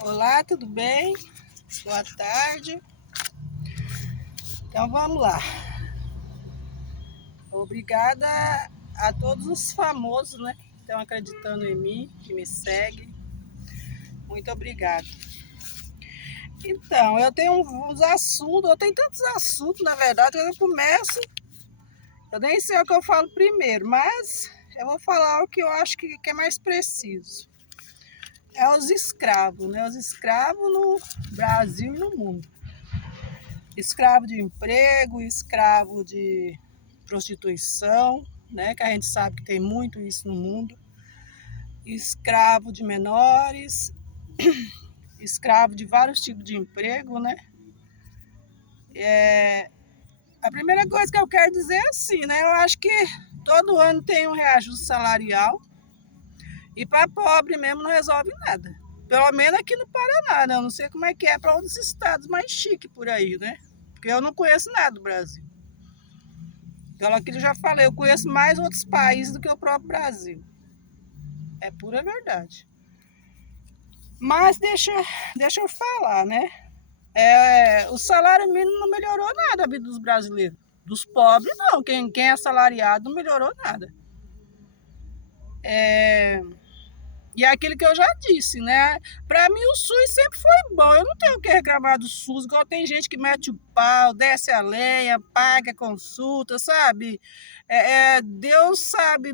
Olá, tudo bem? Boa tarde. Então vamos lá. Obrigada a todos os famosos, né, que estão acreditando em mim, que me seguem. Muito obrigada. Então, eu tenho uns assuntos, eu tenho tantos assuntos, na verdade, eu nem sei o que eu falo primeiro, mas eu vou falar o que eu acho que é mais preciso. É os escravos, né? Os escravos no Brasil e no mundo. Escravo de emprego, escravo de prostituição, né? Que a gente sabe que tem muito isso no mundo. Escravo de menores, escravo de vários tipos de emprego, né? A primeira coisa que eu quero dizer é assim, né? Eu acho que todo ano tem um reajuste salarial e para pobre mesmo não resolve nada. Pelo menos aqui no Paraná, né? Eu não sei como é que é para outros estados mais chiques por aí, né? Porque eu não conheço nada do Brasil. Então, aqui eu já falei, eu conheço mais outros países do que o próprio Brasil. É pura verdade. Mas deixa eu falar, né? O salário mínimo não melhorou nada a vida dos brasileiros. Dos pobres, não. Quem é assalariado não melhorou nada. E é aquilo que eu já disse, né? Para mim, o SUS sempre foi bom. Eu não tenho o que reclamar do SUS, igual tem gente que mete o pau, desce a lenha, paga a consulta, sabe? Deus sabe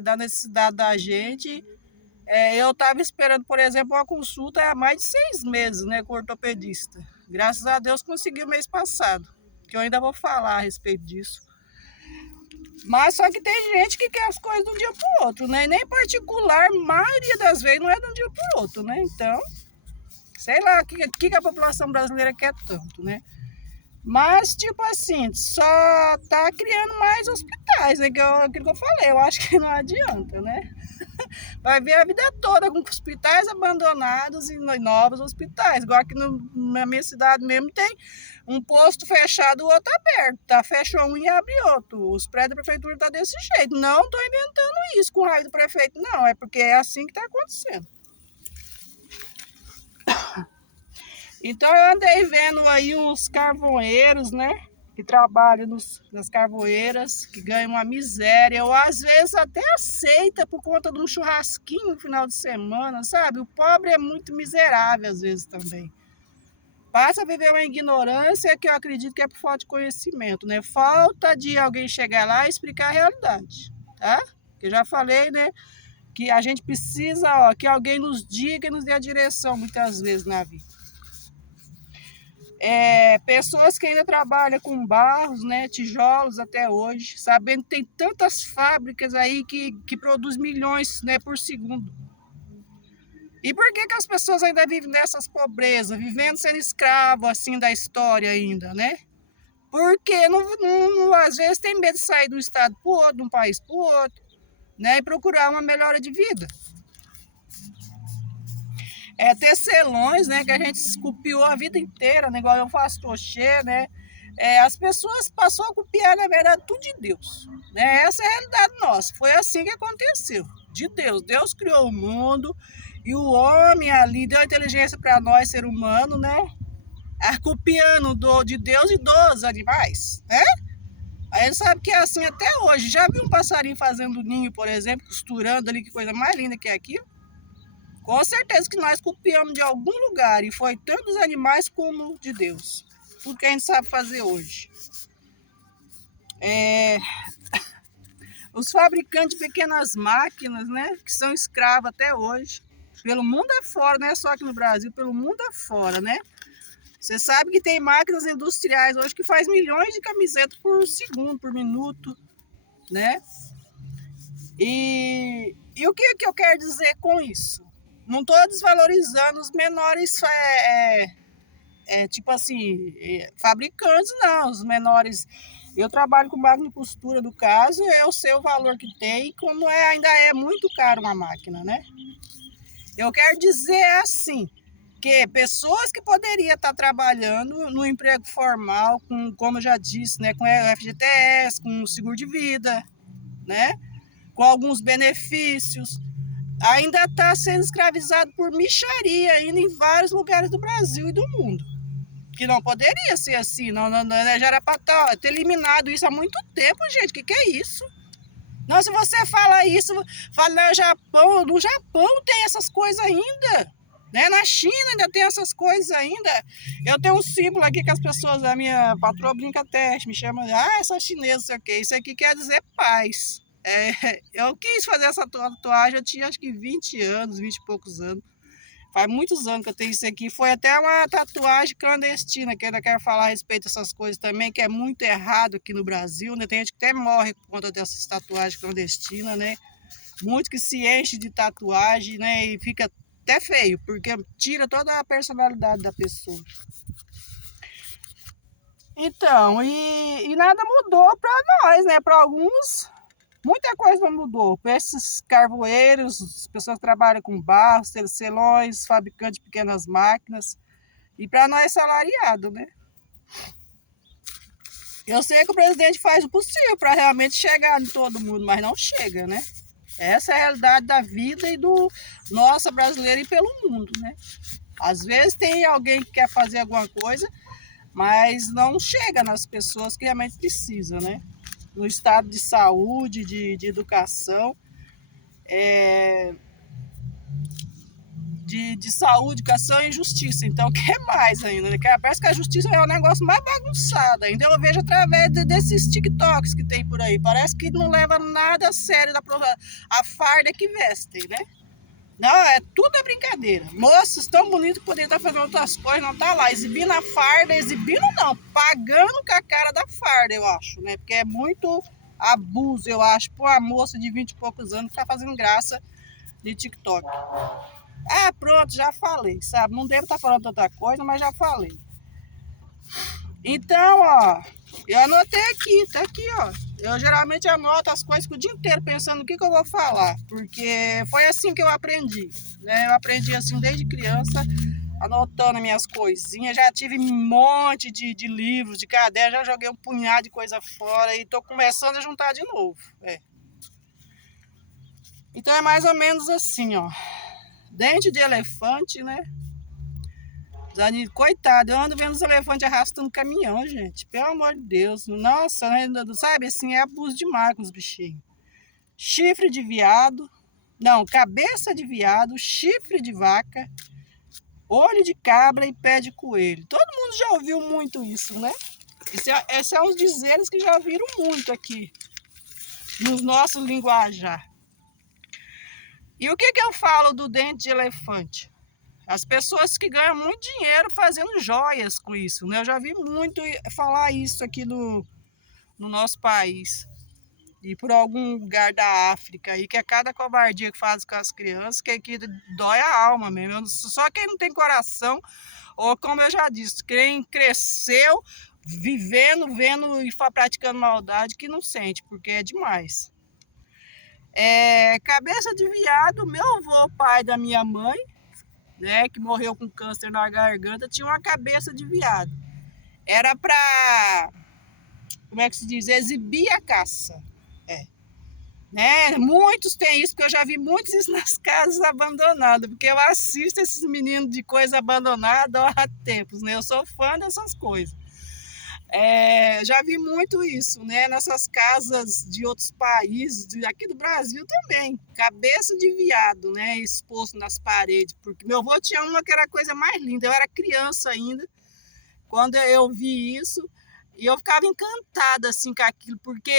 da necessidade da gente. Eu estava esperando, por exemplo, uma consulta há mais de 6 meses, né, com o ortopedista. Graças a Deus consegui o mês passado, que eu ainda vou falar a respeito disso. Mas só que tem gente que quer as coisas de um dia para o outro, né? E nem particular, a maioria das vezes, não é de um dia para o outro, né? Então, sei lá, o que a população brasileira quer tanto, né? Mas, tipo assim, só tá criando mais hospitais, né? Aquilo que eu falei, eu acho que não adianta, né? Vai ver a vida toda com hospitais abandonados e novos hospitais. Igual aqui na minha cidade mesmo tem um posto fechado e o outro aberto. Tá? Fecha um e abre outro. Os prédios da prefeitura estão desse jeito. Não estou inventando isso com raiva do prefeito, não. É porque é assim que está acontecendo. Então eu andei vendo aí uns carvoeiros, né? Que trabalham nas carvoeiras, que ganham uma miséria, ou às vezes até aceita por conta de um churrasquinho no final de semana, sabe? O pobre é muito miserável às vezes também. Passa a viver uma ignorância que eu acredito que é por falta de conhecimento, né? Falta de alguém chegar lá e explicar a realidade, tá? Eu já falei, né? Que a gente precisa, que alguém nos diga e nos dê a direção muitas vezes na vida. Pessoas que ainda trabalham com barros, né, tijolos até hoje, sabendo que tem tantas fábricas aí que produzem milhões, né, por segundo. E por que as pessoas ainda vivem nessas pobrezas, vivendo sendo escravo assim da história ainda, né? Porque às vezes tem medo de sair de um estado para o outro, de um país para o outro, né, e procurar uma melhora de vida. Tecelões, né, que a gente esculpiu a vida inteira, né, igual eu faço crochê, né, as pessoas passou a copiar, na verdade, tudo de Deus, né, essa é a realidade nossa, foi assim que aconteceu, de Deus, Deus criou o mundo e o homem ali deu a inteligência para nós, ser humano, né, copiando de Deus e dos animais, né, a gente sabe que é assim até hoje, já viu um passarinho fazendo ninho, por exemplo, costurando ali, que coisa mais linda que é aquilo? Com certeza que nós copiamos de algum lugar, e foi tanto dos animais como de Deus. Tudo que a gente sabe fazer hoje. Os fabricantes de pequenas máquinas, né, que são escravos até hoje, pelo mundo afora, não é só aqui no Brasil, pelo mundo afora, né? Você sabe que tem máquinas industriais hoje que faz milhões de camisetas por segundo, por minuto, né? E o que eu quero dizer com isso? Não estou desvalorizando os menores, tipo assim, fabricantes, não. Os menores. Eu trabalho com máquina de costura, no caso, eu sei o valor que tem, como ainda é muito caro uma máquina, né? Eu quero dizer assim, que pessoas que poderiam estar trabalhando no emprego formal, como eu já disse, né, com FGTS, com seguro de vida, né, com alguns benefícios, ainda está sendo escravizado por mixaria ainda em vários lugares do Brasil e do mundo. Que não poderia ser assim, não, já era para ter eliminado isso há muito tempo, gente. Que é isso? Não, se você fala isso, fala no Japão tem essas coisas ainda. Né? Na China ainda tem essas coisas ainda. Eu tenho um símbolo aqui que as pessoas, a minha patroa brinca até, me chama, essa chinesa, sei o quê. Isso aqui quer dizer paz. Eu quis fazer essa tatuagem, eu tinha acho que 20 anos, 20 e poucos anos. Faz muitos anos que eu tenho isso aqui. Foi até uma tatuagem clandestina, que eu ainda quero falar a respeito dessas coisas também, que é muito errado aqui no Brasil, né? Tem gente que até morre por conta dessas tatuagens clandestinas, né? Muito que se enche de tatuagem, né? E fica até feio, porque tira toda a personalidade da pessoa. Então, e nada mudou para nós, né? Para alguns, muita coisa não mudou. Para esses carvoeiros, as pessoas que trabalham com barro, tecelões, fabricantes de pequenas máquinas. E para nós salariado, né? Eu sei que o presidente faz o possível para realmente chegar em todo mundo, mas não chega, né? Essa é a realidade da vida e do nosso brasileiro e pelo mundo, né? Às vezes tem alguém que quer fazer alguma coisa, mas não chega nas pessoas que realmente precisam, né? No estado de saúde, de educação, de saúde, educação e justiça. Então, quer mais ainda, né? Parece que a justiça é um negócio mais bagunçado ainda. Eu vejo através desses TikToks que tem por aí. Parece que não leva nada a sério a farda que vestem, né? Não, é tudo é brincadeira. Moças tão bonitas que poderiam estar fazendo outras coisas, não tá lá. Exibindo a farda, exibindo não, pagando com a cara da farda, eu acho, né? Porque é muito abuso, eu acho, por uma moça de 20 e poucos anos que tá fazendo graça de TikTok. Pronto, já falei, sabe? Não devo estar falando outra coisa, mas já falei. Então, ó, eu anotei aqui, tá aqui, ó. Eu geralmente anoto as coisas o dia inteiro pensando no que eu vou falar, porque foi assim que eu aprendi, né? Eu aprendi assim desde criança, anotando minhas coisinhas. Já tive um monte de livros, de caderno, já joguei um punhado de coisa fora e tô começando a juntar de novo. Então é mais ou menos assim, ó. Dente de elefante, né? Coitado, eu ando vendo os elefantes arrastando caminhão, gente. Pelo amor de Deus. Nossa, sabe assim, é abuso demais com os bichinhos. Chifre de viado. Não, cabeça de viado, chifre de vaca, olho de cabra e pé de coelho. Todo mundo já ouviu muito isso, né? Esses são os dizeres que já viram muito aqui nos nossos linguajar. E o que eu falo do dente de elefante? As pessoas que ganham muito dinheiro fazendo joias com isso, né? Eu já vi muito falar isso aqui no nosso país. E por algum lugar da África aí, que é cada covardia que faz com as crianças, que dói a alma mesmo. Só quem não tem coração, ou como eu já disse, quem cresceu vivendo, vendo e praticando maldade, que não sente, porque é demais. Cabeça de viado, meu avô, pai da minha mãe, né, que morreu com câncer na garganta, tinha uma cabeça de viado. Era para, como é que se diz, exibir a caça. Né? Muitos têm isso, porque eu já vi muitos isso nas casas abandonadas, porque eu assisto esses meninos de coisa abandonada há tempos, né? Eu sou fã dessas coisas. Já vi muito isso, né? Nessas casas de outros países, aqui do Brasil também, cabeça de viado, né? Exposto nas paredes, porque meu avô tinha uma que era a coisa mais linda, eu era criança ainda, quando eu vi isso, e eu ficava encantada assim com aquilo, porque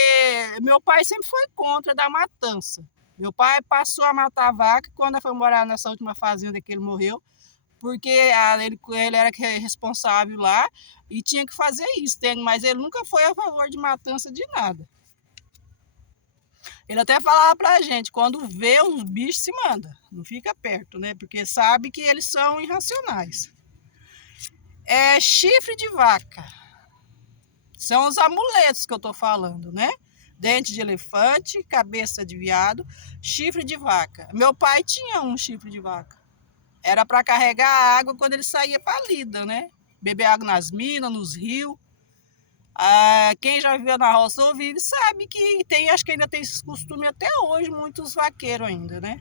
meu pai sempre foi contra da matança. Meu pai passou a matar vaca quando foi morar nessa última fazenda que ele morreu, porque ele era responsável lá e tinha que fazer isso, mas ele nunca foi a favor de matança de nada. Ele até falava pra gente, quando vê os bichos se manda, não fica perto, né? Porque sabe que eles são irracionais. Chifre de vaca. São os amuletos que eu tô falando, né? Dente de elefante, cabeça de viado, chifre de vaca. Meu pai tinha um chifre de vaca. Era para carregar a água quando ele saía para lida, né? Beber água nas minas, nos rios. Quem já viveu na roça ou vive sabe que tem, acho que ainda tem esse costume até hoje, muitos vaqueiros ainda, né?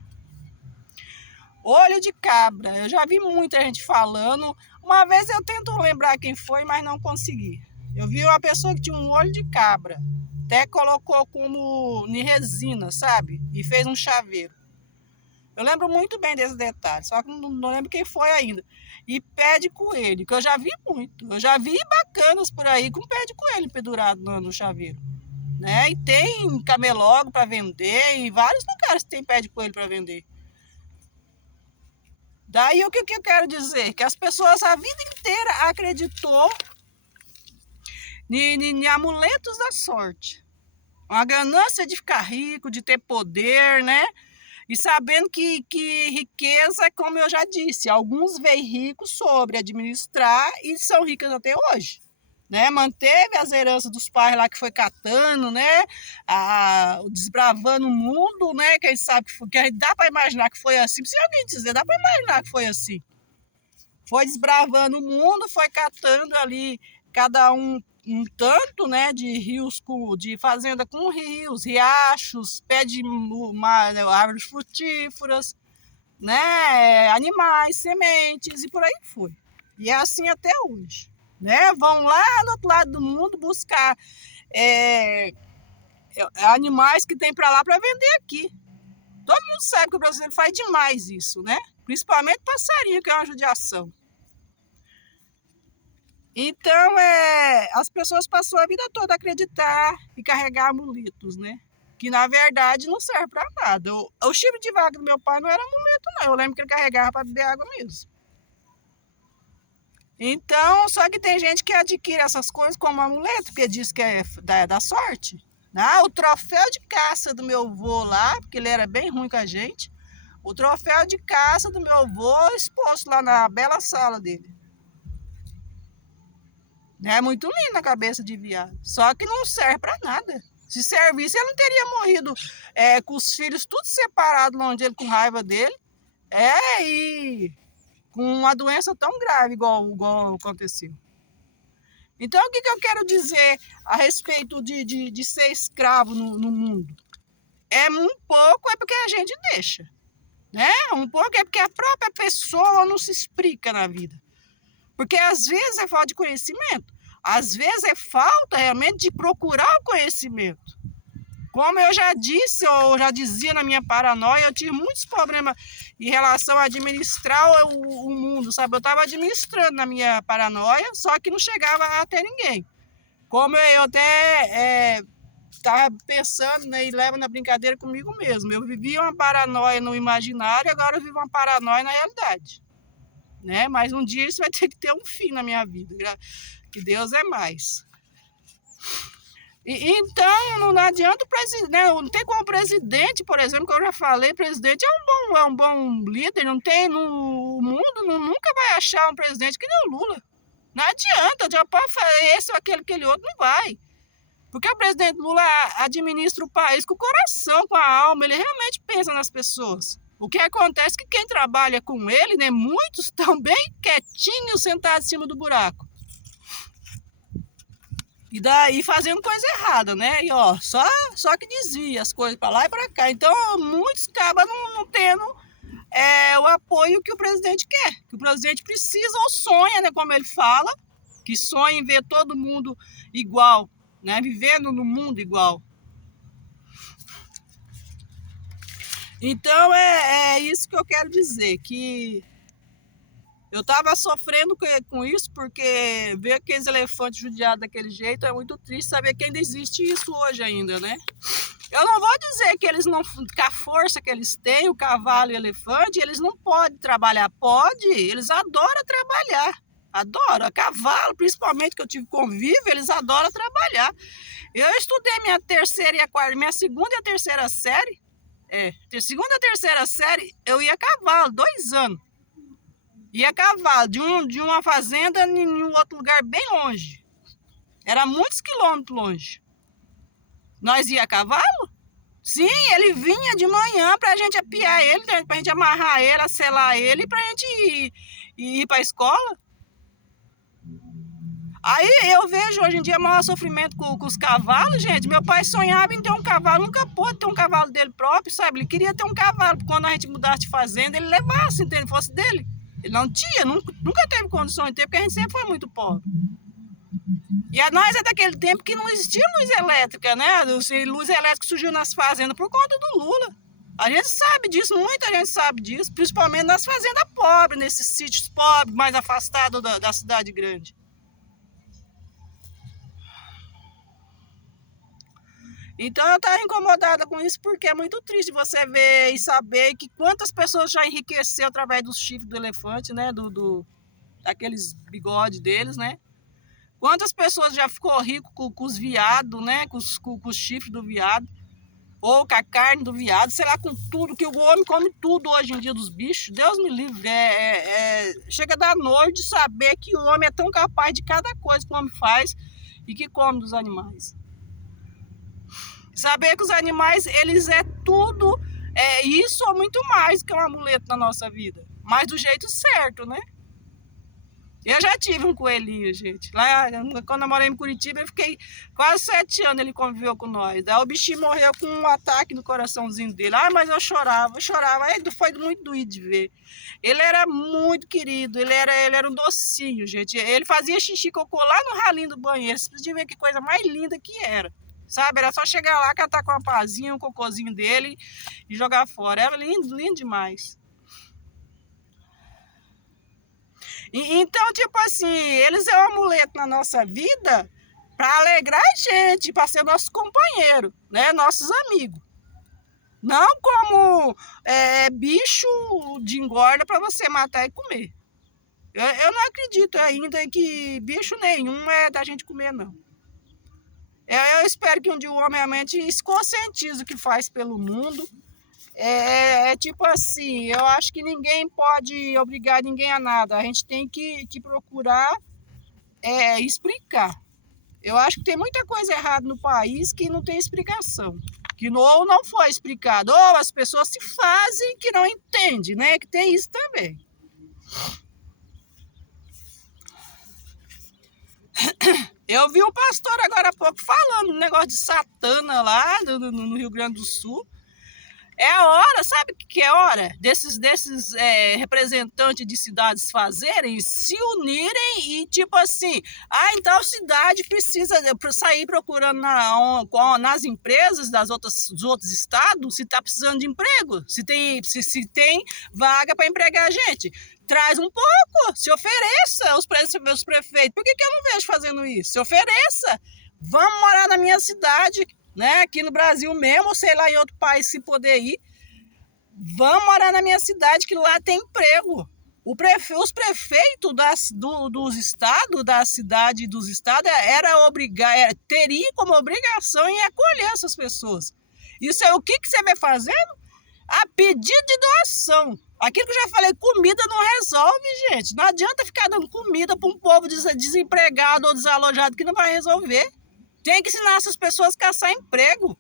Olho de cabra, eu já vi muita gente falando. Uma vez eu tento lembrar quem foi, mas não consegui. Eu vi uma pessoa que tinha um olho de cabra, até colocou como em resina, sabe? E fez um chaveiro. Eu lembro muito bem desse detalhe, só que não lembro quem foi ainda. E pé de coelho, que eu já vi muito. Eu já vi bacanas por aí com pé de coelho pendurado no chaveiro. Né? E tem camelódromo para vender, e vários lugares tem pé de coelho para vender. Daí o que eu quero dizer? Que as pessoas a vida inteira acreditou em amuletos da sorte. Uma ganância de ficar rico, de ter poder, né? E sabendo que riqueza, como eu já disse, alguns veem ricos sobre administrar e são ricas até hoje. Né? Manteve as heranças dos pais lá que foi catando, né? Desbravando o mundo, né? Quem sabe que dá para imaginar que foi assim. Se alguém dizer, dá para imaginar que foi assim. Foi desbravando o mundo, foi catando ali cada um tanto, né, de rios, de fazenda com rios, riachos, pé de árvores frutíferas, né, animais, sementes e por aí foi. E é assim até hoje, né? Vão lá do outro lado do mundo buscar animais que tem para lá para vender aqui. Todo mundo sabe que o brasileiro faz demais isso, né? Principalmente passarinho, que é uma judiação. Então, as pessoas passaram a vida toda a acreditar e carregar amuletos, né? Que, na verdade, não serve para nada. O chifre de vaca do meu pai não era amuleto, não. Eu lembro que ele carregava para beber água mesmo. Então, só que tem gente que adquire essas coisas como amuleto, porque diz que é da sorte. O troféu de caça do meu avô lá, porque ele era bem ruim com a gente, o troféu de caça do meu avô exposto lá na bela sala dele. É muito lindo a cabeça de viado. Só que não serve para nada. Se servisse, ele não teria morrido com os filhos tudo separado longe dele, com raiva dele. E com uma doença tão grave igual aconteceu. Então, o que eu quero dizer a respeito de ser escravo no mundo? Um pouco é porque a gente deixa. Né? Um pouco é porque a própria pessoa não se explica na vida. Porque às vezes é falta de conhecimento. Às vezes é falta realmente de procurar o conhecimento. Como eu já disse, ou já dizia na minha paranoia, eu tive muitos problemas em relação a administrar o mundo, sabe? Eu estava administrando na minha paranoia, só que não chegava até ninguém. Como eu até estava pensando, né, e leva na brincadeira comigo mesmo. Eu vivia uma paranoia no imaginário, agora eu vivo uma paranoia na realidade. Né? Mas um dia isso vai ter que ter um fim na minha vida, que Deus é mais. Então, não adianta o presidente, né? Não tem como o presidente, por exemplo, que eu já falei, o presidente é um bom líder, não tem no mundo, nunca vai achar um presidente que nem o Lula. Não adianta, já pode fazer esse ou aquele outro, não vai. Porque o presidente Lula administra o país com o coração, com a alma, ele realmente pensa nas pessoas. O que acontece é que quem trabalha com ele, né, muitos estão bem quietinhos, sentados em cima do buraco. E daí fazendo coisa errada, né? E ó, só que desvia as coisas para lá e para cá. Então, muitos acabam não tendo o apoio que o presidente quer. Que o presidente precisa ou sonha, né, como ele fala, que sonha em ver todo mundo igual, né, vivendo no mundo igual. Então, é isso que eu quero dizer, que eu estava sofrendo com isso, porque ver aqueles elefantes judiados daquele jeito é muito triste saber que ainda existe isso hoje ainda, né? Eu não vou dizer que eles não, com a força que eles têm, o cavalo e o elefante, eles não podem trabalhar. Pode, eles adoram trabalhar. Adoram. A cavalo, principalmente, que eu tive convívio, eles adoram trabalhar. Eu estudei minha segunda e a terceira série. Segunda e terceira série, eu ia a cavalo, 2 anos. Ia a cavalo, de uma fazenda em um outro lugar bem longe. Era muitos quilômetros longe. Nós ia a cavalo? Sim, ele vinha de manhã pra gente apiar ele, pra gente amarrar ele, selar ele, pra gente ir pra escola. Aí eu vejo hoje em dia maior sofrimento com os cavalos, gente. Meu pai sonhava em ter um cavalo, nunca pôde ter um cavalo dele próprio, sabe? Ele queria ter um cavalo, quando a gente mudasse de fazenda, ele levasse, entende? Fosse dele. Ele não tinha, nunca teve condição de ter, porque a gente sempre foi muito pobre. E a nós é daquele tempo que não existia luz elétrica, né? Luz elétrica surgiu nas fazendas por conta do Lula. A gente sabe disso, muita gente sabe disso, principalmente nas fazendas pobres, nesses sítios pobres, mais afastados da cidade grande. Então eu estava incomodada com isso, porque é muito triste você ver e saber que quantas pessoas já enriqueceu através dos chifres do elefante, né? Daqueles bigodes deles, né? Quantas pessoas já ficou rico com os viados, né? Com os chifres do viado. Ou com a carne do viado, sei lá, com tudo, que o homem come tudo hoje em dia dos bichos. Deus me livre. Chega a dar nojo de saber que o homem é tão capaz de cada coisa que o homem faz e que come dos animais. Saber que os animais, eles é tudo, isso ou muito mais que um amuleto na nossa vida. Mas do jeito certo, né? Eu já tive um coelhinho, gente. Lá, quando eu morei em Curitiba, eu fiquei quase 7 anos, ele conviveu com nós. Daí o bichinho morreu com um ataque no coraçãozinho dele. Mas eu chorava. Aí foi muito doído de ver. Ele era muito querido, ele era um docinho, gente. Ele fazia xixi cocô lá no ralinho do banheiro. Você podia ver que coisa mais linda que era. Sabe, era só chegar lá, catar com uma pazinha, um cocôzinho dele e jogar fora. Era lindo, lindo demais. Então, tipo assim, eles é um amuleto na nossa vida para alegrar a gente, para ser nosso companheiro, né? Nossos amigos. Não como bicho de engorda para você matar e comer. Eu não acredito ainda que bicho nenhum é da gente comer, não. Eu espero que um dia o homem realmente se conscientize o que faz pelo mundo. Tipo assim, eu acho que ninguém pode obrigar ninguém a nada. A gente tem que procurar explicar. Eu acho que tem muita coisa errada no país que não tem explicação. Que ou não foi explicado, ou as pessoas se fazem que não entendem, né? Que tem isso também. Eu vi um pastor agora há pouco falando um negócio de Satana lá no Rio Grande do Sul. É a hora, sabe o que é hora? Desses representantes de cidades fazerem, se unirem e tipo assim, em tal cidade precisa sair procurando nas empresas dos outros estados se está precisando de emprego, se tem vaga para empregar a gente. Traz um pouco, se ofereça os meus prefeitos. Por que eu não vejo fazendo isso? Se ofereça. Vamos morar na minha cidade, né? Aqui no Brasil mesmo, ou sei lá, em outro país se poder ir. Vamos morar na minha cidade, que lá tem emprego. Os prefeitos dos estados, da cidade e dos estados, teria como obrigação em acolher essas pessoas. Isso é o que você vai fazendo? A pedido de doação. Aquilo que eu já falei, comida não resolve, gente. Não adianta ficar dando comida para um povo desempregado ou desalojado que não vai resolver. Tem que ensinar essas pessoas a caçar emprego.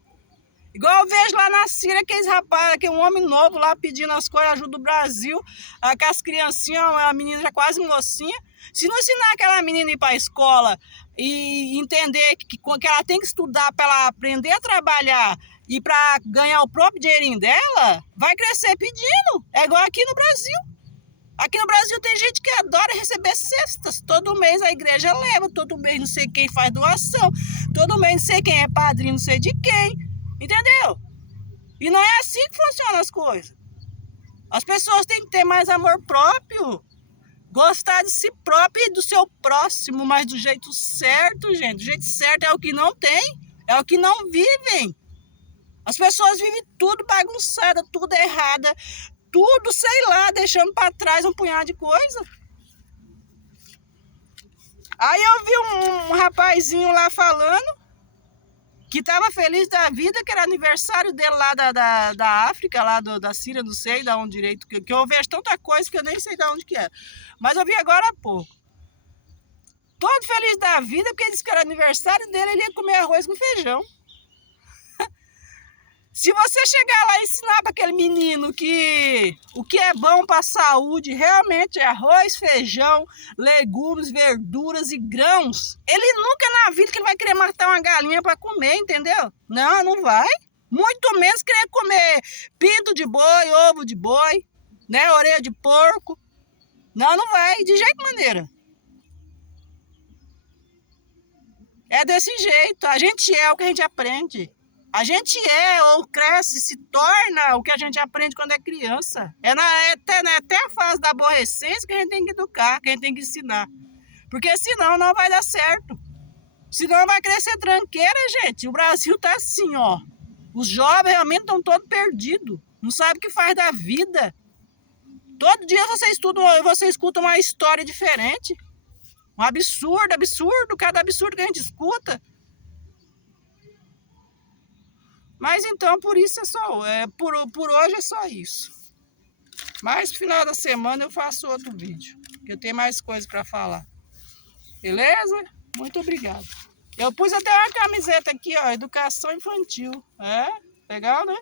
Igual eu vejo lá na Síria, aqueles rapazes, aquele homem novo lá pedindo as coisas, ajuda do Brasil, com as criancinhas, a menina já quase mocinha. Se não ensinar aquela menina a ir para a escola e entender que ela tem que estudar para ela aprender a trabalhar e para ganhar o próprio dinheirinho dela, vai crescer pedindo. É igual aqui no Brasil. Aqui no Brasil tem gente que adora receber cestas. Todo mês a igreja leva, todo mês não sei quem faz doação, todo mês não sei quem é padrinho, não sei de quem. Entendeu? E não é assim que funcionam as coisas. As pessoas têm que ter mais amor próprio. Gostar de si próprio e do seu próximo, mas do jeito certo, gente. Do jeito certo é o que não tem, é o que não vivem. As pessoas vivem tudo bagunçada, tudo errada, tudo, sei lá, deixando para trás um punhado de coisa. Aí eu vi um rapazinho lá falando que estava feliz da vida, que era aniversário dele lá da África, lá da Síria, não sei de onde direito, que eu vejo tanta coisa que eu nem sei de onde que é. Mas eu vi agora há pouco. Todo feliz da vida, porque ele disse que era aniversário dele, ele ia comer arroz com feijão. Se você chegar lá e ensinar para aquele menino que o que é bom para a saúde realmente é arroz, feijão, legumes, verduras e grãos, ele nunca na vida que ele vai querer matar uma galinha para comer, entendeu? Não, não vai. Muito menos querer comer pinto de boi, ovo de boi, né, orelha de porco. Não, não vai, de jeito maneira. É desse jeito. A gente é o que a gente aprende. A gente é ou cresce, se torna o que a gente aprende quando é criança. Até a fase da aborrecência que a gente tem que educar, que a gente tem que ensinar. Porque senão não vai dar certo. Senão vai crescer tranqueira, gente. O Brasil tá assim, ó. Os jovens realmente estão todos perdidos. Não sabem o que faz da vida. Todo dia você escuta uma história diferente. Um absurdo, absurdo. Cada absurdo que a gente escuta. Mas então, por isso por hoje é só isso. Mas no final da semana eu faço outro vídeo, que eu tenho mais coisas para falar. Beleza? Muito obrigado. Eu pus até uma camiseta aqui, ó, educação infantil. É? Legal, né?